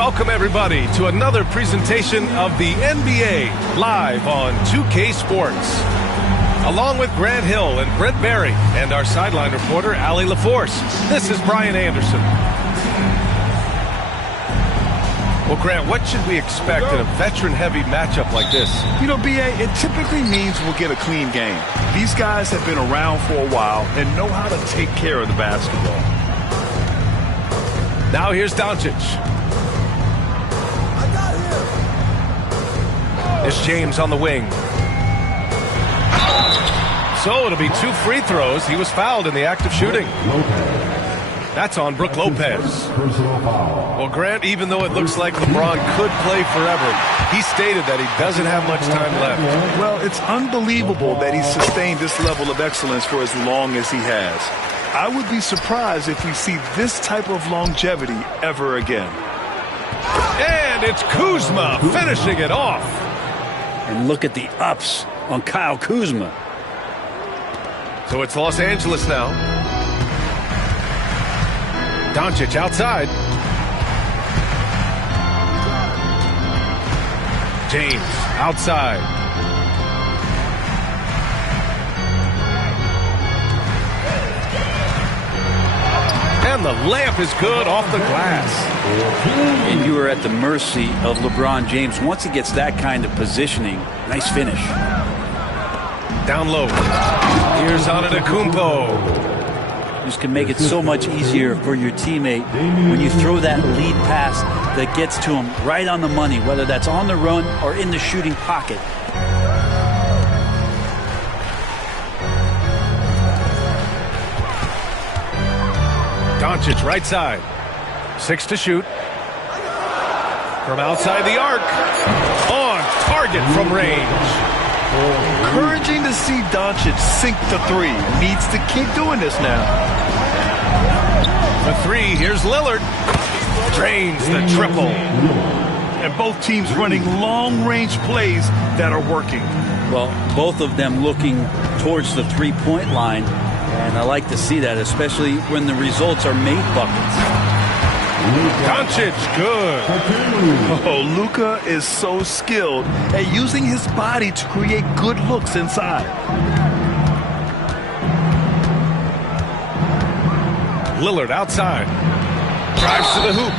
Welcome, everybody, to another presentation of the NBA live on 2K Sports. Along with Grant Hill and Brent Barry and our sideline reporter, Allie LaForce, this is Brian Anderson. Well, Grant, what should we expect in a veteran-heavy matchup like this? You know, B.A., it typically means we'll get a clean game. These guys have been around for a while and know how to take care of the basketball. Now here's Doncic. It's James on the wing. So it'll be 2 free throws. He was fouled in the act of shooting. That's on Brook Lopez. Well, Grant, even though it looks like LeBron could play forever, he stated that he doesn't have much time left. Well, it's unbelievable that he's sustained this level of excellence for as long as he has. I would be surprised if we see this type of longevity ever again. And it's Kuzma finishing it off. And look at the ups on Kyle Kuzma. So it's Los Angeles now. Doncic outside. James outside. And the layup is good off the glass. And you are at the mercy of LeBron James. Once he gets that kind of positioning, nice finish. Down low. Here's Antetokounmpo. This can make it so much easier for your teammate when you throw that lead pass that gets to him right on the money, whether that's on the run or in the shooting pocket. Doncic right side. 6 to shoot. From outside the arc. On target from range. Encouraging to see Doncic sink the 3. Needs to keep doing this now. The 3, here's Lillard. Drains the triple. And both teams running long-range plays that are working. Well, both of them looking towards the three-point line. And I like to see that, especially when the results are made buckets. Doncic, good. Oh, Luka is so skilled at using his body to create good looks inside. Lillard outside. Drives to the hoop.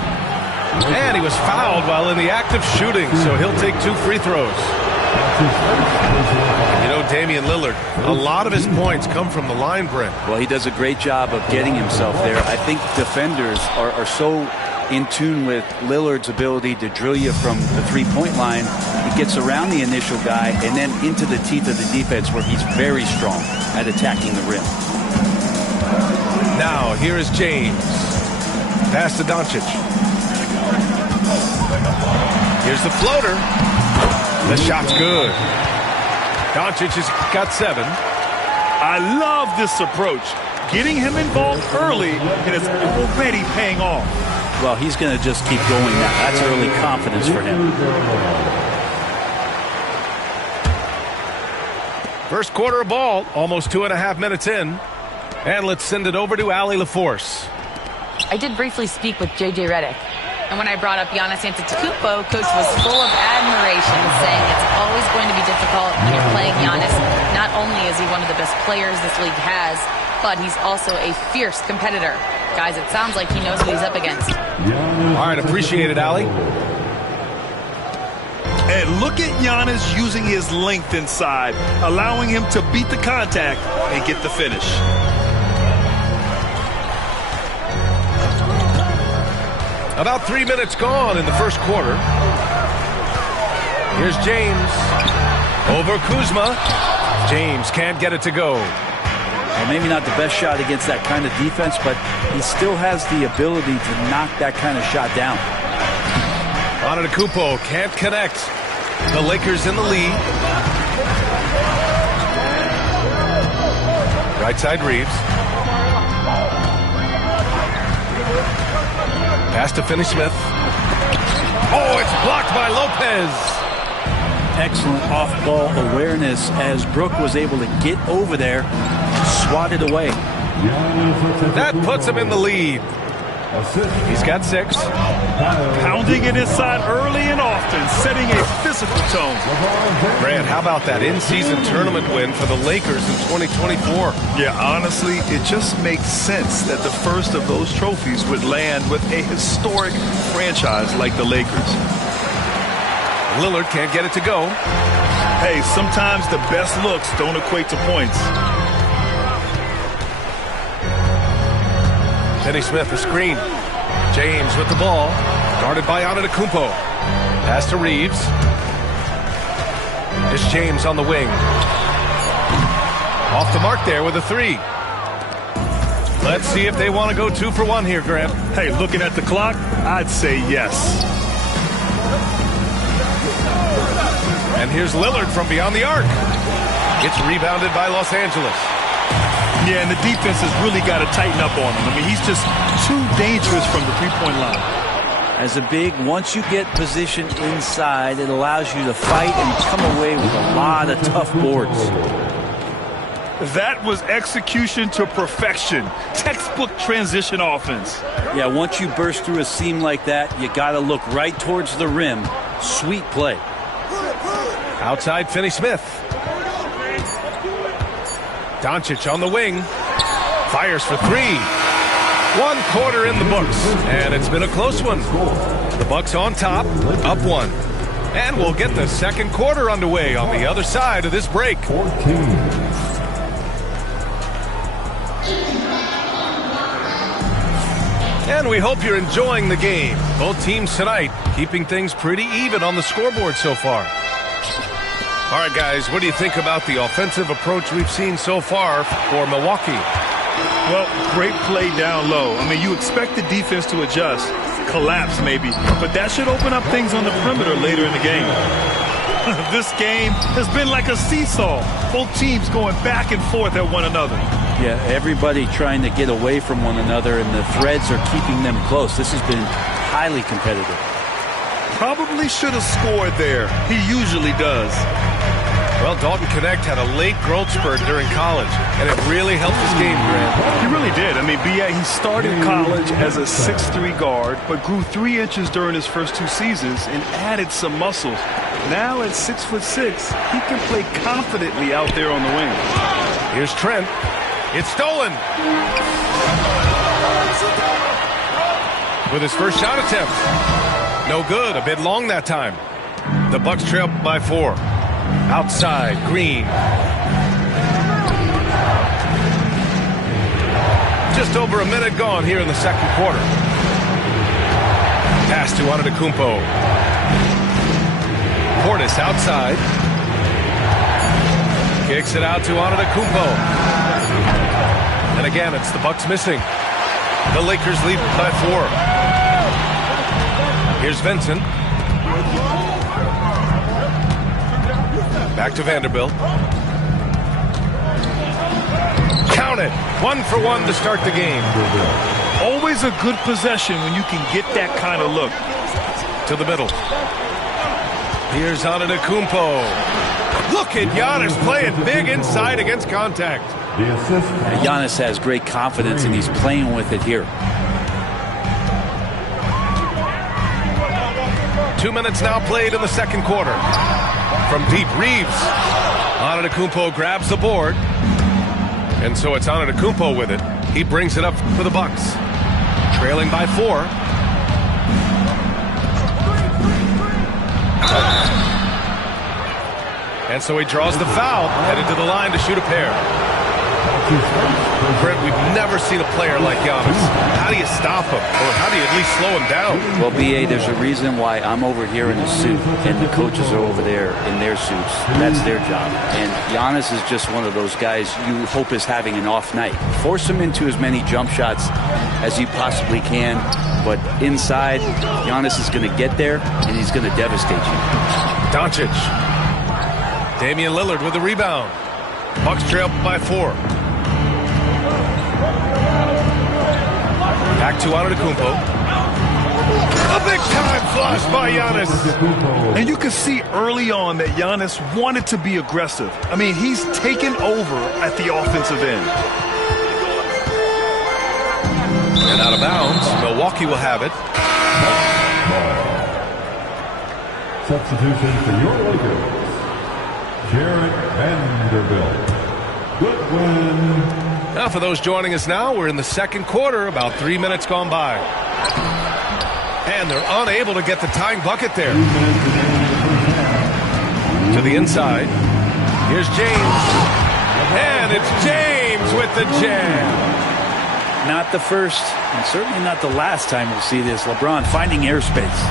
And he was fouled while in the act of shooting, so he'll take 2 free throws. You know, Damian Lillard, a lot of his points come from the line, Brent. Well, he does a great job of getting himself there. I think defenders are so in tune with Lillard's ability to drill you from the three-point line. He gets around the initial guy and then into the teeth of the defense where he's very strong at attacking the rim. Now, here is James. Pass to Doncic. Here's the floater. The shot's good. Doncic has got 7. I love this approach. Getting him involved early, and it's already paying off. Well, he's going to just keep going now. That's early confidence for him. First quarter of ball, almost 2.5 minutes in. And let's send it over to Allie LaForce. I did briefly speak with J.J. Redick. And when I brought up Giannis Antetokounmpo, Coach was full of admiration, saying it's always going to be difficult when you're playing Giannis. Not only is he one of the best players this league has, but he's also a fierce competitor. Guys, it sounds like he knows what he's up against. All right, appreciate it, Allie. And look at Giannis using his length inside, allowing him to beat the contact and get the finish. About 3 minutes gone in the first quarter. Here's James. Over Kuzma. James can't get it to go. Well, maybe not the best shot against that kind of defense, but he still has the ability to knock that kind of shot down. Antetokounmpo can't connect. The Lakers in the lead. Right side Reeves. Pass to Finney-Smith. Oh, it's blocked by Lopez. Excellent off-ball awareness as Brook was able to get over there and swat it away. That puts him in the lead. He's got 6. Pounding it inside early and often, setting a physical tone. Grant, how about that in-season tournament win for the Lakers in 2024? Yeah, honestly, it just makes sense that the first of those trophies would land with a historic franchise like the Lakers. Lillard can't get it to go. Hey, sometimes the best looks don't equate to points. Finney Smith, a screen. James with the ball. Guarded by Antetokounmpo. Pass to Reeves. It's James on the wing. Off the mark there with a 3. Let's see if they want to go 2 for 1 here, Grant. Hey, looking at the clock, I'd say yes. And here's Lillard from beyond the arc. It's rebounded by Los Angeles. Yeah, and the defense has really got to tighten up on him. I mean, he's just too dangerous from the three-point line. As a big, once you get position inside, it allows you to fight and come away with a lot of tough boards. That was execution to perfection. Textbook transition offense. Yeah, once you burst through a seam like that, you got to look right towards the rim. Sweet play. Outside Finney Smith. Doncic on the wing. Fires for 3. 1 quarter in the books. And it's been a close one. The Bucks on top, up 1. And we'll get the second quarter underway on the other side of this break. And we hope you're enjoying the game. Both teams tonight keeping things pretty even on the scoreboard so far. All right, guys, what do you think about the offensive approach we've seen so far for Milwaukee? Well, great play down low. I mean, you expect the defense to adjust, collapse maybe, but that should open up things on the perimeter later in the game. This game has been like a seesaw. Both teams going back and forth at one another. Yeah, everybody trying to get away from one another, and the threads are keeping them close. This has been highly competitive. Probably should have scored there. He usually does. Well, Dalton Knecht had a late growth spurt during college, and it really helped his game, Grant. He really did. I mean, B.A., he started college as a 6'3" guard, but grew 3 inches during his first 2 seasons and added some muscles. Now at 6'6", he can play confidently out there on the wing. Here's Trent. It's stolen. With his first shot attempt. No good. A bit long that time. The Bucks trail by 4. Outside, Green. Just over a minute gone here in the second quarter. Pass to Antetokounmpo. Portis outside. Kicks it out to Antetokounmpo. And again, it's the Bucks missing. The Lakers lead by 4. Here's Vincent. Back to Vanderbilt. Count it. 1 for 1 to start the game. Always a good possession when you can get that kind of look. To the middle. Here's Antetokounmpo. Look at Giannis playing big inside against contact. Giannis has great confidence, and he's playing with it here. 2 minutes now played in the second quarter. From deep, Reeves. Antetokounmpo grabs the board. And so it's Antetokounmpo with it. He brings it up for the Bucks. Trailing by 4. And so he draws the foul, headed to the line to shoot a pair. Brent, we've never seen a player like Giannis. How do you stop him? Or how do you at least slow him down? Well, B.A., there's a reason why I'm over here in a suit and the coaches are over there in their suits. That's their job. And Giannis is just one of those guys you hope is having an off night. Force him into as many jump shots as you possibly can. But inside, Giannis is going to get there, and he's going to devastate you. Doncic. Damian Lillard with the rebound. Bucks trail by 4. Back to Antetokounmpo. A big-time flush by Giannis. And you can see early on that Giannis wanted to be aggressive. I mean, he's taken over at the offensive end. And out of bounds. Milwaukee will have it. Substitution for your Lakers. Jarrett Vanderbilt. Goodwin. Now for those joining us now, we're in the second quarter, about 3 minutes gone by. And they're unable to get the tying bucket there. To the inside. Here's James. And it's James with the jam. Not the first, and certainly not the last time we'll see this. LeBron finding airspace.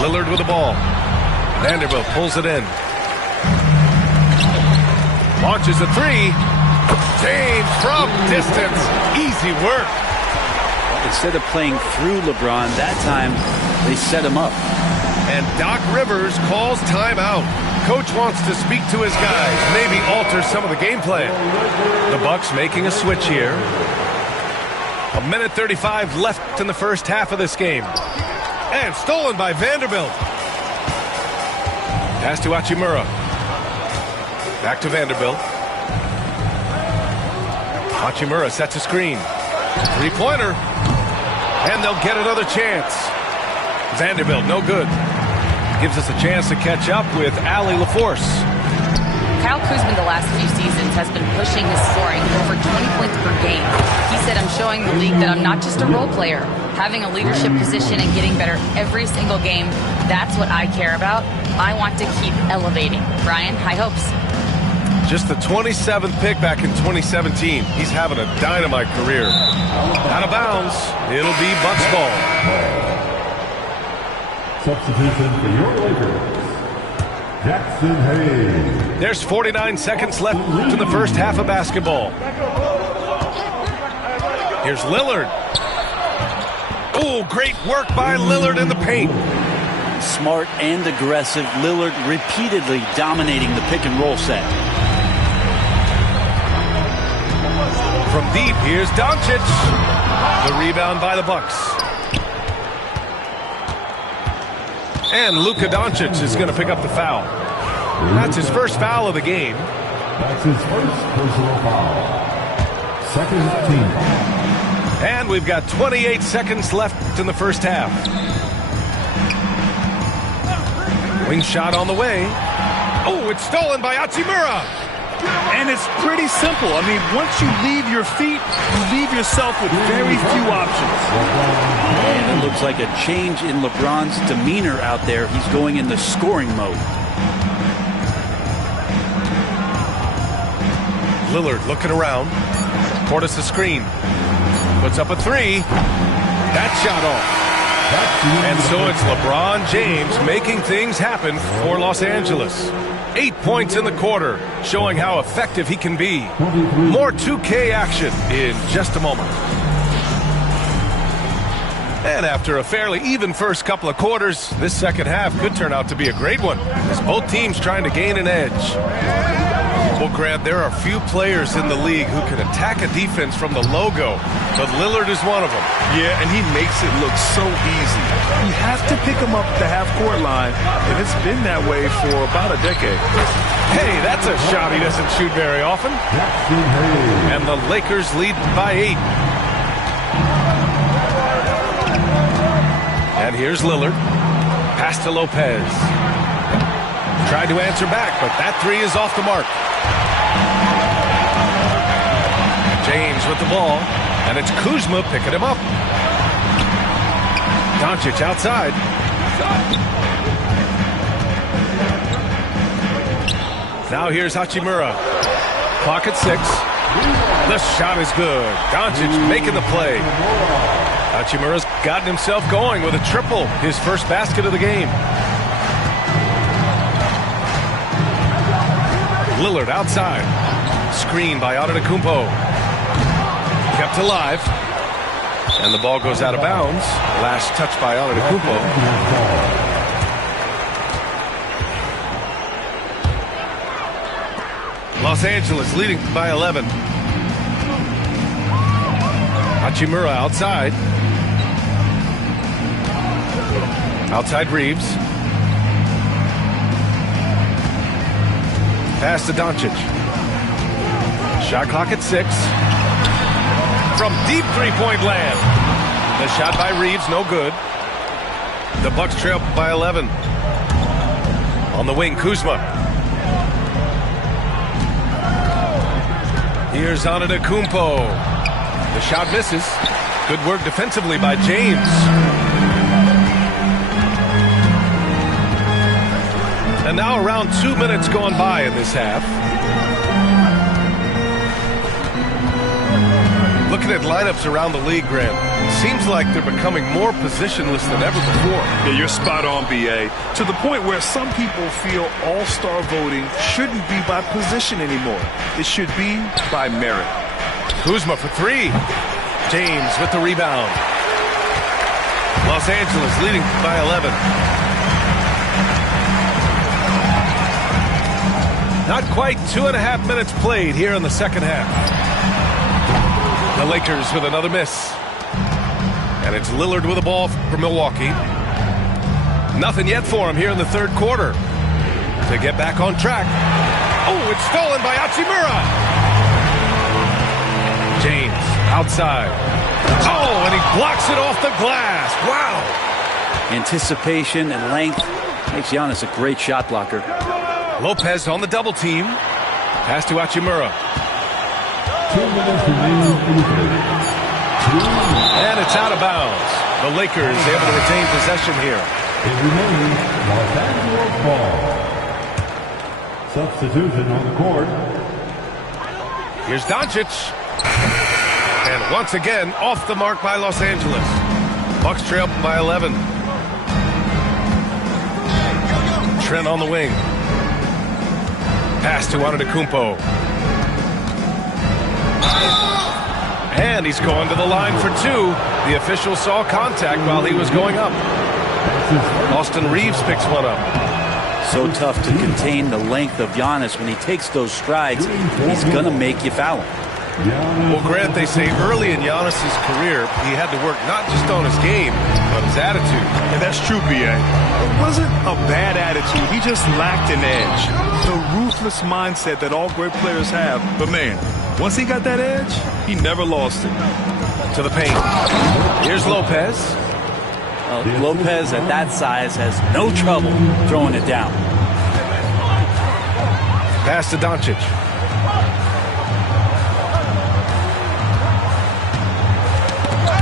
Lillard with the ball. Vanderbilt pulls it in. Launches a three. James from distance. Easy work. Instead of playing through LeBron, that time they set him up. And Doc Rivers calls timeout. Coach wants to speak to his guys, maybe alter some of the game plan. The Bucks making a switch here. 1:35 left in the first half of this game. And stolen by Vanderbilt. Pass to Hachimura. Back to Vanderbilt. Hachimura sets a screen. Three-pointer. And they'll get another chance. Vanderbilt, no good. Gives us a chance to catch up with Allie LaForce. Kyle Kuzma the last few seasons has been pushing his scoring over 20 points per game. He said, I'm showing the league that I'm not just a role player. Having a leadership position and getting better every single game, that's what I care about. I want to keep elevating. Brian, high hopes. Just the 27th pick back in 2017. He's having a dynamite career. Out of bounds. It'll be Bucks ball. Substitution for your Lakers. Jackson Hayes. There's 49 seconds left in the first half of basketball. Here's Lillard. Oh, great work by Lillard in the paint. Smart and aggressive. Lillard repeatedly dominating the pick and roll set. From deep, here's Doncic. The rebound by the Bucks. And Luka Doncic is going to pick up the foul. That's his first foul of the game. That's his first personal foul. Second team foul. And we've got 28 seconds left in the first half. Wing shot on the way. Oh, it's stolen by Hachimura. And it's pretty simple. I mean, once you leave your feet, you leave yourself with very few options. And it looks like a change in LeBron's demeanor out there. He's going in the scoring mode. Lillard looking around. Portis a screen. Puts up a three. That shot off. And so it's LeBron James making things happen for Los Angeles. 8 points in the quarter, showing how effective he can be. More 2K action in just a moment. And after a fairly even first couple of quarters, this second half could turn out to be a great one, as both teams trying to gain an edge. Well, Grant, there are few players in the league who can attack a defense from the logo, but Lillard is one of them. Yeah, and he makes it look so easy. You have to pick him up at the half-court line, and it's been that way for about a decade. Hey, that's a shot he doesn't shoot very often. And the Lakers lead by 8. And here's Lillard. Pass to Lopez. Tried to answer back, but that three is off the mark. James with the ball, and it's Kuzma picking him up. Doncic outside. Now here's Hachimura. Clock at 6. The shot is good. Doncic making the play. Hachimura's gotten himself going with a triple, his first basket of the game. Lillard outside. Screen by Antetokounmpo. Kept alive. And the ball goes out of bounds. Last touch by Antetokounmpo. Los Angeles leading by 11. Hachimura outside. Outside Reeves. Pass to Doncic. Shot clock at 6. From deep three-point land. The shot by Reeves, no good. The Bucks trail by 11. On the wing, Kuzma. Here's Antetokounmpo. The shot misses. Good work defensively by James. And now around 2 minutes gone by in this half. Looking at lineups around the league, Grant, it seems like they're becoming more positionless than ever before. Yeah, you're spot on, B.A. To the point where some people feel all-star voting shouldn't be by position anymore. It should be by merit. Kuzma for 3. James with the rebound. Los Angeles leading by 11. Not quite 2.5 minutes played here in the second half. The Lakers with another miss. And it's Lillard with the ball for Milwaukee. Nothing yet for him here in the third quarter. To get back on track. Oh, it's stolen by Hachimura. James outside. Oh, and he blocks it off the glass. Wow. Anticipation and length makes Giannis a great shot blocker. Lopez on the double team. Pass to Hachimura. 2 minutes remaining in the third. And it's out of bounds. The Lakers able to retain possession here. It remains Los Angeles ball. Substitution on the court. Here's Doncic. And once again, off the mark by Los Angeles. Bucks trail by 11. Trent on the wing. Pass to Antetokounmpo. And he's going to the line for 2. The official saw contact while he was going up. Austin Reeves picks one up. So tough to contain the length of Giannis. When he takes those strides, he's going to make you foul him. Well, Grant, they say early in Giannis's career, he had to work not just on his game, but his attitude. And that's true, B.A. It wasn't a bad attitude. He just lacked an edge. The ruthless mindset that all great players have. But, man, once he got that edge, he never lost it. To the paint. Here's Lopez. Lopez at that size has no trouble throwing it down. Pass to Doncic.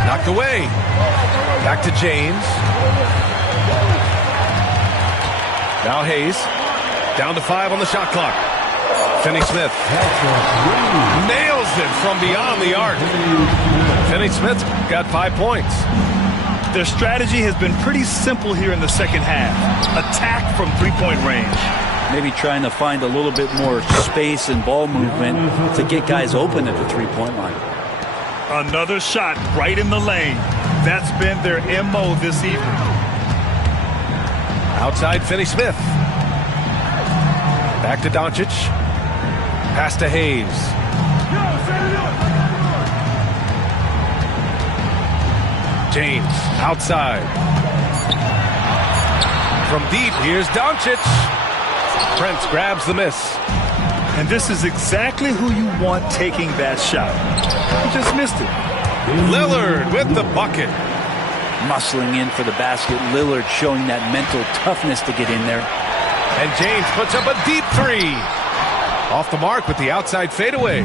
Knocked away. Back to James. Now Hayes. Down to 5 on the shot clock. Finney-Smith. Nails it from beyond the arc. Finney-Smith got 5 points. Their strategy has been pretty simple here in the second half. Attack from three-point range. Maybe trying to find a little bit more space and ball movement to get guys open at the three-point line. Another shot right in the lane. That's been their MO this evening. Outside Finney-Smith. Back to Doncic. Pass to Hayes. James outside. From deep, here's Doncic. Prince grabs the miss. And this is exactly who you want taking that shot. He just missed it. Lillard with the bucket. Muscling in for the basket. Lillard showing that mental toughness to get in there. And James puts up a deep 3. Off the mark with the outside fadeaway.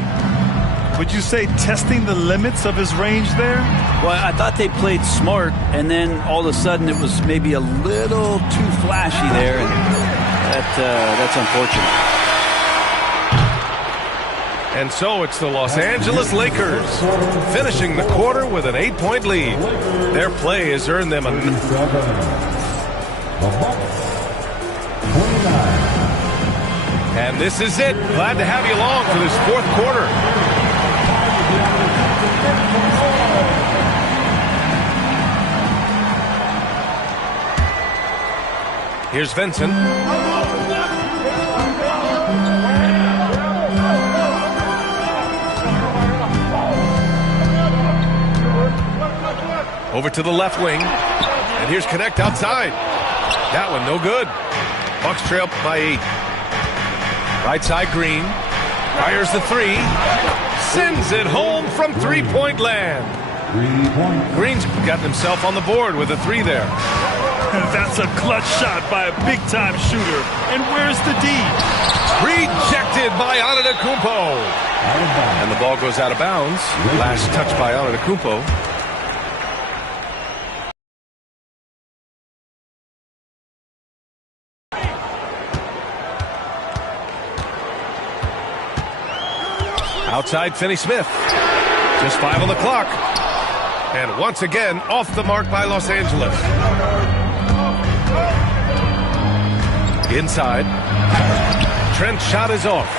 Would you say testing the limits of his range there? Well, I thought they played smart, and then all of a sudden it was maybe a little too flashy there, and that's unfortunate. And so it's the Los Angeles Lakers finishing the quarter with an 8-point lead. Their play has earned them a... And this is it. Glad to have you along for this fourth quarter. Here's Vincent. Over to the left wing. And here's Connect outside. That one no good. Bucks trail by 8. Right side Green. Fires the three. Sends it home from three-point land. 3 points. Green's got himself on the board with a three there. That's a clutch shot by a big-time shooter. And where's the D? Rejected by Antetokounmpo. And the ball goes out of bounds. Last touch by Antetokounmpo. Outside Finney-Smith. Just 5 on the clock. And once again, off the mark by Los Angeles. Inside. Trent's shot is off.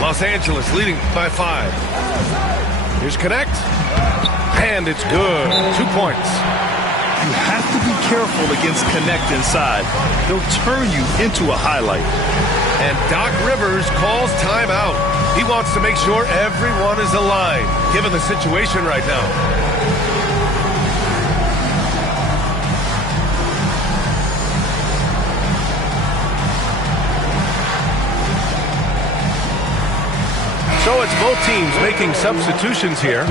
Los Angeles leading by 5. Here's Connect. And it's good. 2 points. You have to be careful against Connect inside. They'll turn you into a highlight. And Doc Rivers calls timeout. He wants to make sure everyone is aligned, given the situation right now. So it's both teams making substitutions here.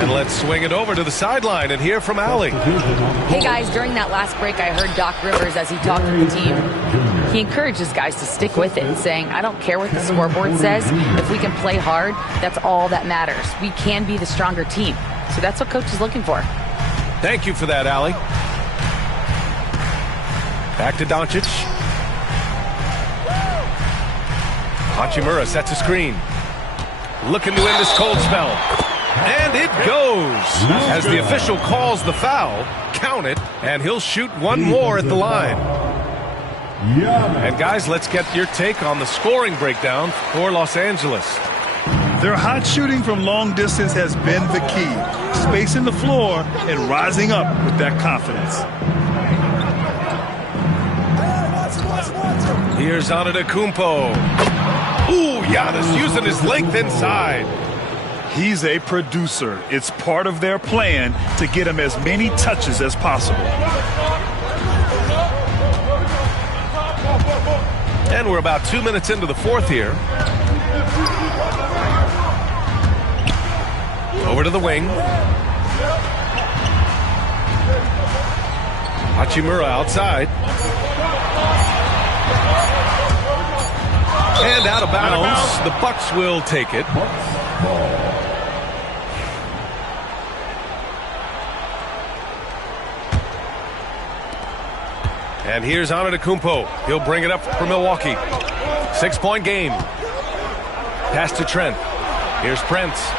And let's swing it over to the sideline and hear from Allie. Hey guys, during that last break I heard Doc Rivers as he talked with the team. He encourages guys to stick with it, saying, I don't care what the scoreboard says. If we can play hard, that's all that matters. We can be the stronger team. So that's what Coach is looking for. Thank you for that, Allie. Back to Doncic. Hachimura sets a screen. Looking to end this cold spell. And it goes. As the official calls the foul, count it, and he'll shoot one more at the line. And guys, let's get your take on the scoring breakdown for Los Angeles. Their hot shooting from long distance has been the key. Spacing the floor and rising up with that confidence. Here's Antetokounmpo. Ooh, Giannis using his length inside. He's a producer. It's part of their plan to get him as many touches as possible. And we're about 2 minutes into the fourth here. Over to the wing. Hachimura outside. And out of bounds. The Bucks will take it. And here's Antetokounmpo. He'll bring it up for Milwaukee. 6-point game. Pass to Trent. Here's Prince.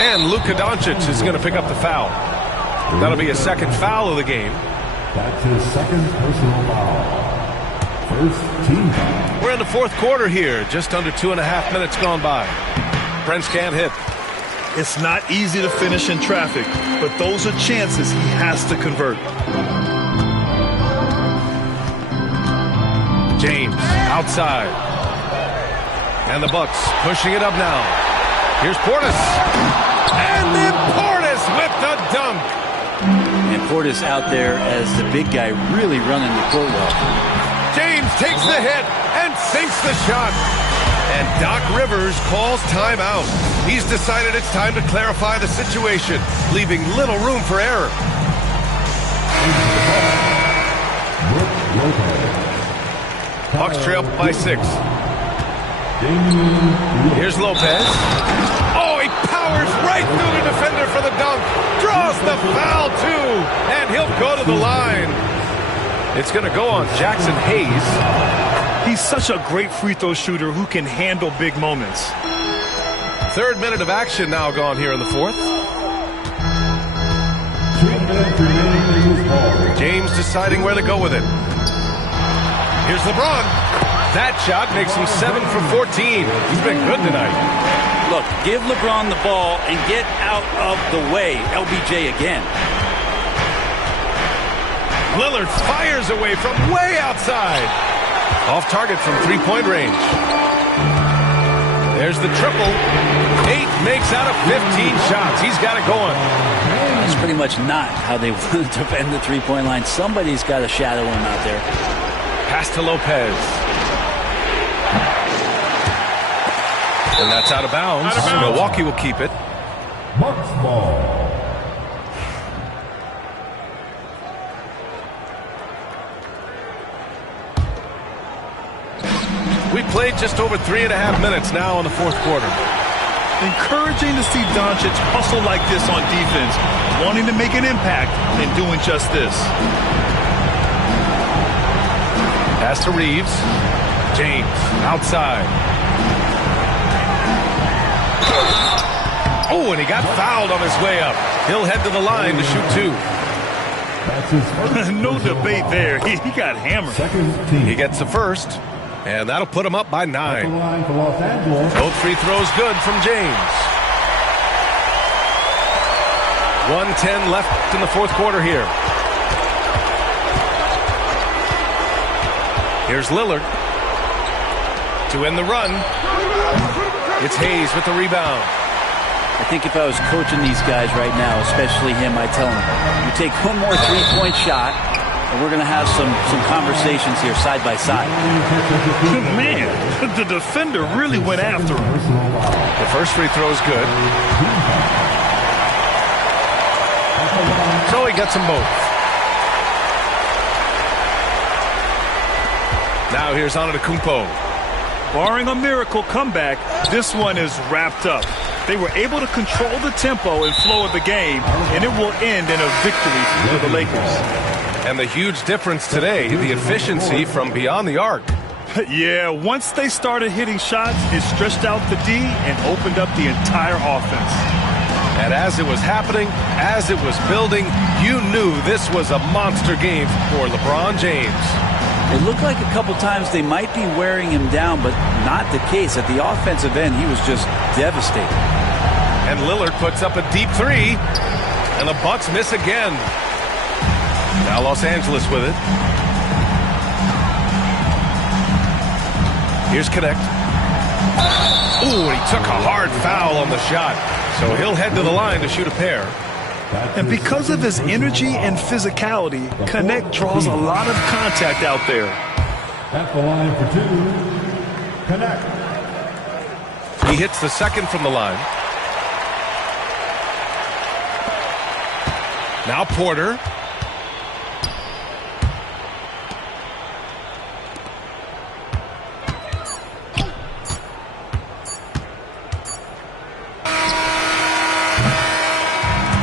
And Luka Doncic is going to pick up the foul. That'll be a second foul of the game. That's his second personal foul. First team foul. We're in the fourth quarter here. Just under 2.5 minutes gone by. Prince can't hit. It's not easy to finish in traffic, but those are chances he has to convert. James outside. And the Bucks pushing it up now. Here's Portis. And then Portis with the dunk. And Portis out there as the big guy, really running the court well. James takes the hit and sinks the shot. And Doc Rivers calls timeout. He's decided it's time to clarify the situation, leaving little room for error. Bucks trail by 6. Here's Lopez. Oh, he powers right through the defender for the dunk. Draws the foul, too. And he'll go to the line. It's going to go on Jackson Hayes. He's such a great free throw shooter who can handle big moments. Third minute of action now gone here in the fourth. 2 minutes remaining in this ball. James deciding where to go with it. Here's LeBron. That shot makes him 7 for 14. He's been good tonight. Look, give LeBron the ball and get out of the way. LBJ again. Lillard fires away from way outside. Off target from three-point range. There's the triple. 8 makes out of 15 shots. He's got it going. That's pretty much not how they want to defend the three-point line. Somebody's got to shadow him out there. Pass to Lopez. And that's out of bounds. Out of bounds. Milwaukee will keep it. Bucks ball. We played just over 3.5 minutes now in the fourth quarter. Encouraging to see Doncic hustle like this on defense, wanting to make an impact and doing just this. Pass to Reeves. James outside. Oh, and he got fouled on his way up. He'll head to the line to shoot two. That's his first. No debate there. He got hammered. Second team. He gets the first, and that'll put him up by The 9. line for Los Angeles. Both free throws good from James. 1:10 left in the fourth quarter here. Here's Lillard to end the run. It's Hayes with the rebound. I think if I was coaching these guys right now, especially him, I'd tell him, you take one more three-point shot, and we're going to have some conversations here side by side. Man, the defender really went after him. The first free throw is good. So he gets them both. Now here's Antetokounmpo. Barring a miracle comeback, this one is wrapped up. They were able to control the tempo and flow of the game, and it will end in a victory for the Lakers. And the huge difference today, the efficiency from beyond the arc. Yeah, once they started hitting shots, it stretched out the D and opened up the entire offense. And as it was happening, as it was building, you knew this was a monster game for LeBron James. It looked like a couple times they might be wearing him down, but not the case. At the offensive end, he was just devastating. And Lillard puts up a deep three, and the Bucks miss again. Now Los Angeles with it. Here's Connect. Ooh, he took a hard foul on the shot. So he'll head to the line to shoot a pair. And because of his energy and physicality, Connect draws a lot of contact out there. At the line for two. Connect. He hits the second from the line. Now Porter.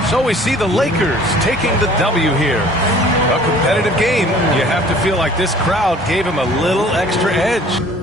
So we see the Lakers taking the W here. A competitive game. You have to feel like this crowd gave him a little extra edge.